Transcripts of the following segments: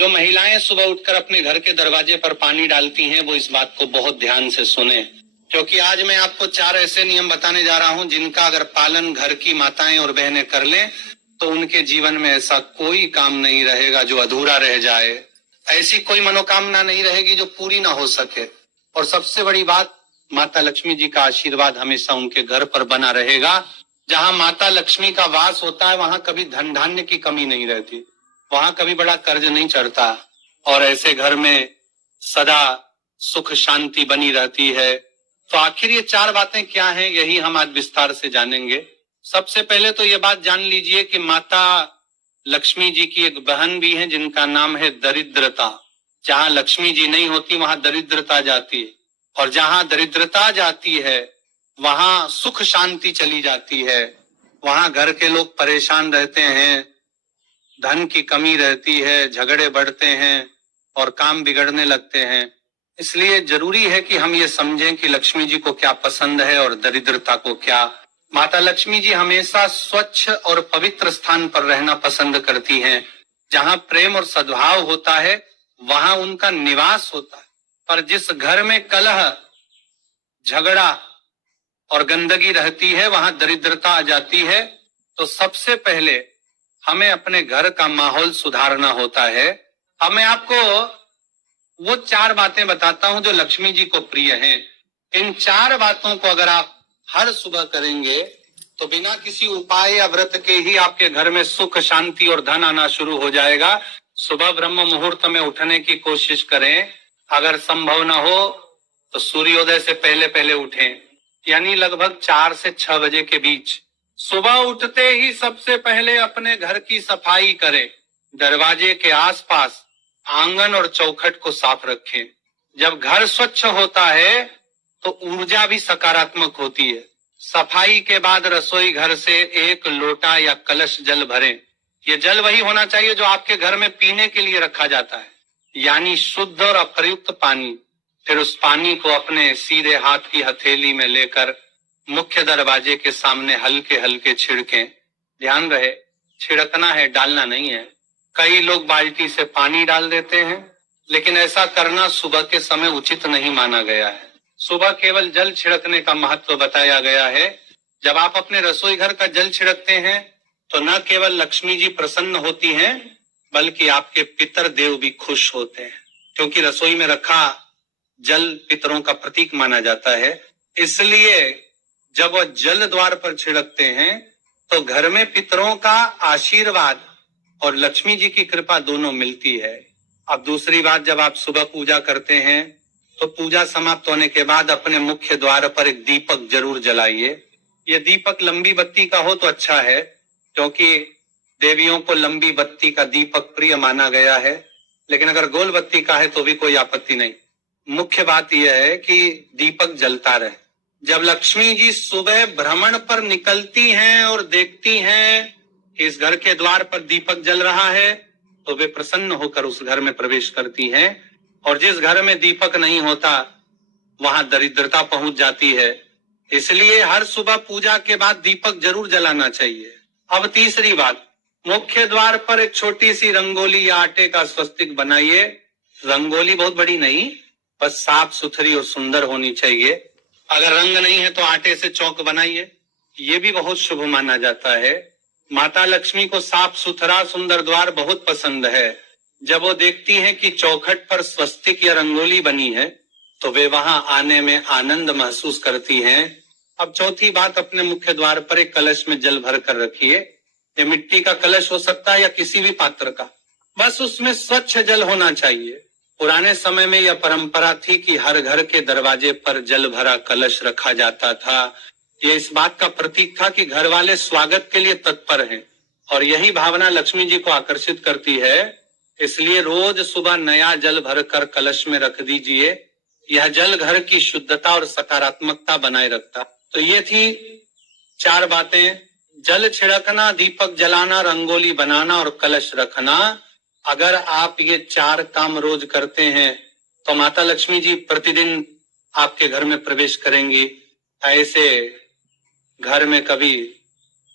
जो महिलाएं सुबह उठकर अपने घर के दरवाजे पर पानी डालती हैं वो इस बात को बहुत ध्यान से सुने, क्योंकि आज मैं आपको 4 ऐसे नियम बताने जा रहा हूं जिनका अगर पालन घर की माताएं और बहनें कर लें तो उनके जीवन में ऐसा कोई काम नहीं रहेगा जो अधूरा रह जाए, ऐसी कोई मनोकामना नहीं रहेगी जो पूरी ना हो सके। और सबसे बड़ी बात, माता लक्ष्मी जी का आशीर्वाद हमेशा उनके घर पर बना रहेगा। जहां माता लक्ष्मी का वास होता है वहां कभी धन धान्य की कमी नहीं रहती, वहां कभी बड़ा कर्ज नहीं चढ़ता, और ऐसे घर में सदा सुख शांति बनी रहती है। तो आखिर ये 4 बातें क्या हैं, यही हम आज विस्तार से जानेंगे। सबसे पहले तो ये बात जान लीजिए कि माता लक्ष्मी जी की एक बहन भी है जिनका नाम है दरिद्रता। जहां लक्ष्मी जी नहीं होती वहां दरिद्रता जाती है, और जहां दरिद्रता जाती है वहां सुख शांति चली जाती है। वहां घर के लोग परेशान रहते हैं, धन की कमी रहती है, झगड़े बढ़ते हैं और काम बिगड़ने लगते हैं। इसलिए जरूरी है कि हम ये समझें कि लक्ष्मी जी को क्या पसंद है और दरिद्रता को क्या। माता लक्ष्मी जी हमेशा स्वच्छ और पवित्र स्थान पर रहना पसंद करती हैं। जहां प्रेम और सद्भाव होता है वहां उनका निवास होता है। पर जिस घर में कलह, झगड़ा और गंदगी रहती है वहां दरिद्रता आ जाती है। तो सबसे पहले हमें अपने घर का माहौल सुधारना होता है। अब मैं आपको वो 4 बातें बताता हूं जो लक्ष्मी जी को प्रिय हैं। इन 4 बातों को अगर आप हर सुबह करेंगे तो बिना किसी उपाय या व्रत के ही आपके घर में सुख शांति और धन आना शुरू हो जाएगा। सुबह ब्रह्म मुहूर्त में उठने की कोशिश करें, अगर संभव ना हो तो सूर्योदय से पहले पहले उठें, यानी लगभग 4 से 6 बजे के बीच। सुबह उठते ही सबसे पहले अपने घर की सफाई करें। दरवाजे के आसपास आंगन और चौखट को साफ रखें। जब घर स्वच्छ होता है तो ऊर्जा भी सकारात्मक होती है। सफाई के बाद रसोई घर से 1 लोटा या कलश जल भरें। ये जल वही होना चाहिए जो आपके घर में पीने के लिए रखा जाता है, यानी शुद्ध और अप्रयुक्त पानी। फिर उस पानी को अपने सीधे हाथ की हथेली में लेकर मुख्य दरवाजे के सामने हल्के हल्के छिड़कें। ध्यान रहे, छिड़कना है, डालना नहीं है। कई लोग बाल्टी से पानी डाल देते हैं, लेकिन ऐसा करना सुबह के समय उचित नहीं माना गया है। सुबह केवल जल छिड़कने का महत्व बताया गया है। जब आप अपने रसोई घर का जल छिड़कते हैं तो न केवल लक्ष्मी जी प्रसन्न होती हैं, बल्कि आपके पितर देव भी खुश होते हैं, क्योंकि रसोई में रखा जल पितरों का प्रतीक माना जाता है। इसलिए जब वह जल द्वार पर छिड़कते हैं तो घर में पितरों का आशीर्वाद और लक्ष्मी जी की कृपा दोनों मिलती है। अब दूसरी बात, जब आप सुबह पूजा करते हैं तो पूजा समाप्त होने के बाद अपने मुख्य द्वार पर एक दीपक जरूर जलाइए। ये दीपक लंबी बत्ती का हो तो अच्छा है, क्योंकि देवियों को लंबी बत्ती का दीपक प्रिय माना गया है। लेकिन अगर गोल बत्ती का है तो भी कोई आपत्ति नहीं। मुख्य बात यह है कि दीपक जलता रहे। जब लक्ष्मी जी सुबह भ्रमण पर निकलती हैं और देखती हैं कि इस घर के द्वार पर दीपक जल रहा है तो वे प्रसन्न होकर उस घर में प्रवेश करती हैं। और जिस घर में दीपक नहीं होता वहां दरिद्रता पहुंच जाती है। इसलिए हर सुबह पूजा के बाद दीपक जरूर जलाना चाहिए। अब तीसरी बात, मुख्य द्वार पर एक छोटी सी रंगोली या आटे का स्वस्तिक बनाइए। रंगोली बहुत बड़ी नहीं, बस साफ सुथरी और सुंदर होनी चाहिए। अगर रंग नहीं है तो आटे से चौक बनाइए, ये भी बहुत शुभ माना जाता है। माता लक्ष्मी को साफ सुथरा सुंदर द्वार बहुत पसंद है। जब वो देखती हैं कि चौखट पर स्वस्तिक या रंगोली बनी है तो वे वहां आने में आनंद महसूस करती हैं। अब चौथी बात, अपने मुख्य द्वार पर एक कलश में जल भर कर रखिए। ये मिट्टी का कलश हो सकता है या किसी भी पात्र का, बस उसमें स्वच्छ जल होना चाहिए। पुराने समय में यह परंपरा थी कि हर घर के दरवाजे पर जल भरा कलश रखा जाता था। ये इस बात का प्रतीक था कि घर वाले स्वागत के लिए तत्पर हैं, और यही भावना लक्ष्मी जी को आकर्षित करती है। इसलिए रोज सुबह नया जल भरकर कलश में रख दीजिए। यह जल घर की शुद्धता और सकारात्मकता बनाए रखता। तो ये थी 4 बातें, जल छिड़कना, दीपक जलाना, रंगोली बनाना और कलश रखना। अगर आप ये 4 काम रोज करते हैं तो माता लक्ष्मी जी प्रतिदिन आपके घर में प्रवेश करेंगी। ऐसे घर में कभी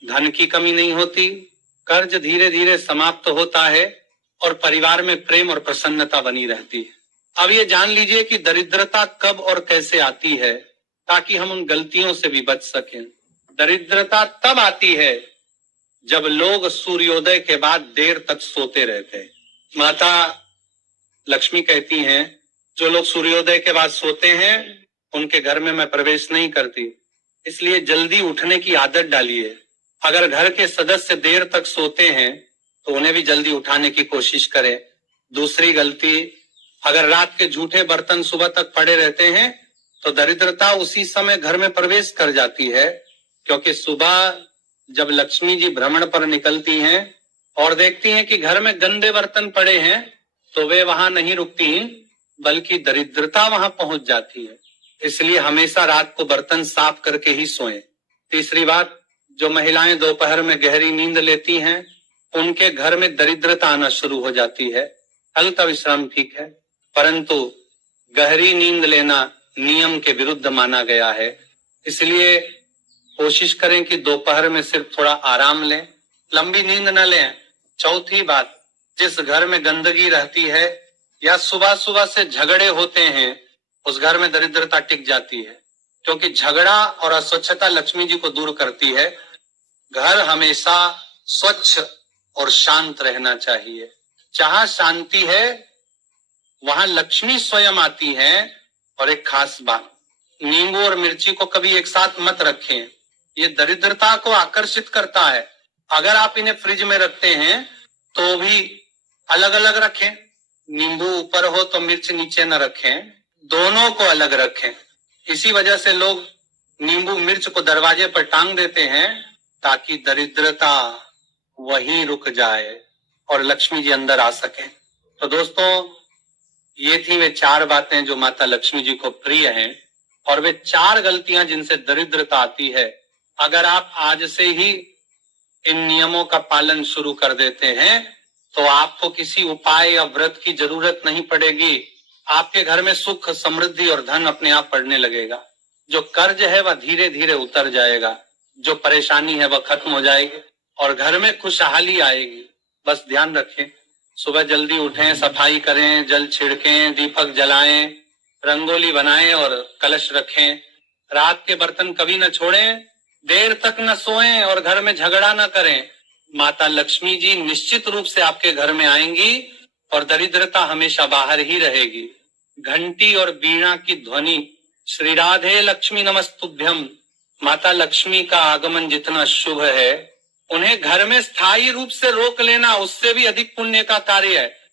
धन की कमी नहीं होती, कर्ज धीरे धीरे समाप्त होता है और परिवार में प्रेम और प्रसन्नता बनी रहती है। अब ये जान लीजिए कि दरिद्रता कब और कैसे आती है, ताकि हम उन गलतियों से भी बच सकें। दरिद्रता तब आती है जब लोग सूर्योदय के बाद देर तक सोते रहते हैं। माता लक्ष्मी कहती हैं, जो लोग सूर्योदय के बाद सोते हैं उनके घर में मैं प्रवेश नहीं करती, इसलिए जल्दी उठने की आदत डालिए। अगर घर के सदस्य देर तक सोते हैं तो उन्हें भी जल्दी उठाने की कोशिश करें। दूसरी गलती, अगर रात के झूठे बर्तन सुबह तक पड़े रहते हैं तो दरिद्रता उसी समय घर में प्रवेश कर जाती है, क्योंकि सुबह जब लक्ष्मी जी भ्रमण पर निकलती हैं और देखती हैं कि घर में गंदे बर्तन पड़े हैं तो वे वहां नहीं रुकती, बल्कि दरिद्रता वहां पहुंच जाती है। इसलिए हमेशा रात को बर्तन साफ करके ही सोएं। तीसरी बात, जो महिलाएं दोपहर में गहरी नींद लेती हैं उनके घर में दरिद्रता आना शुरू हो जाती है। हल्का विश्राम ठीक है, परंतु गहरी नींद लेना नियम के विरुद्ध माना गया है। इसलिए कोशिश करें कि दोपहर में सिर्फ थोड़ा आराम लें, लंबी नींद न लें। चौथी बात, जिस घर में गंदगी रहती है या सुबह सुबह से झगड़े होते हैं उस घर में दरिद्रता टिक जाती है, क्योंकि झगड़ा और अस्वच्छता लक्ष्मी जी को दूर करती है। घर हमेशा स्वच्छ और शांत रहना चाहिए। जहां शांति है वहां लक्ष्मी स्वयं आती है। और एक खास बात, नींबू और मिर्ची को कभी एक साथ मत रखें, ये दरिद्रता को आकर्षित करता है। अगर आप इन्हें फ्रिज में रखते हैं तो भी अलग अलग रखें, नींबू ऊपर हो तो मिर्च नीचे न रखें, दोनों को अलग रखें। इसी वजह से लोग नींबू मिर्च को दरवाजे पर टांग देते हैं ताकि दरिद्रता वहीं रुक जाए और लक्ष्मी जी अंदर आ सके। तो दोस्तों, ये थी वे 4 बातें जो माता लक्ष्मी जी को प्रिय हैं और वे 4 गलतियां जिनसे दरिद्रता आती है। अगर आप आज से ही इन नियमों का पालन शुरू कर देते हैं तो आपको किसी उपाय या व्रत की जरूरत नहीं पड़ेगी। आपके घर में सुख, समृद्धि और धन अपने आप बढ़ने लगेगा। जो कर्ज है वह धीरे धीरे उतर जाएगा, जो परेशानी है वह खत्म हो जाएगी और घर में खुशहाली आएगी। बस ध्यान रखें, सुबह जल्दी उठें, सफाई करें, जल छिड़कें, दीपक जलाएं, रंगोली बनाएं और कलश रखें। रात के बर्तन कभी न छोड़ें, देर तक न सोएं और घर में झगड़ा न करें। माता लक्ष्मी जी निश्चित रूप से आपके घर में आएंगी और दरिद्रता हमेशा बाहर ही रहेगी। घंटी और बीणा की ध्वनि, श्री राधे लक्ष्मी नमस्तुभ्यम। माता लक्ष्मी का आगमन जितना शुभ है, उन्हें घर में स्थायी रूप से रोक लेना उससे भी अधिक पुण्य का कार्य है।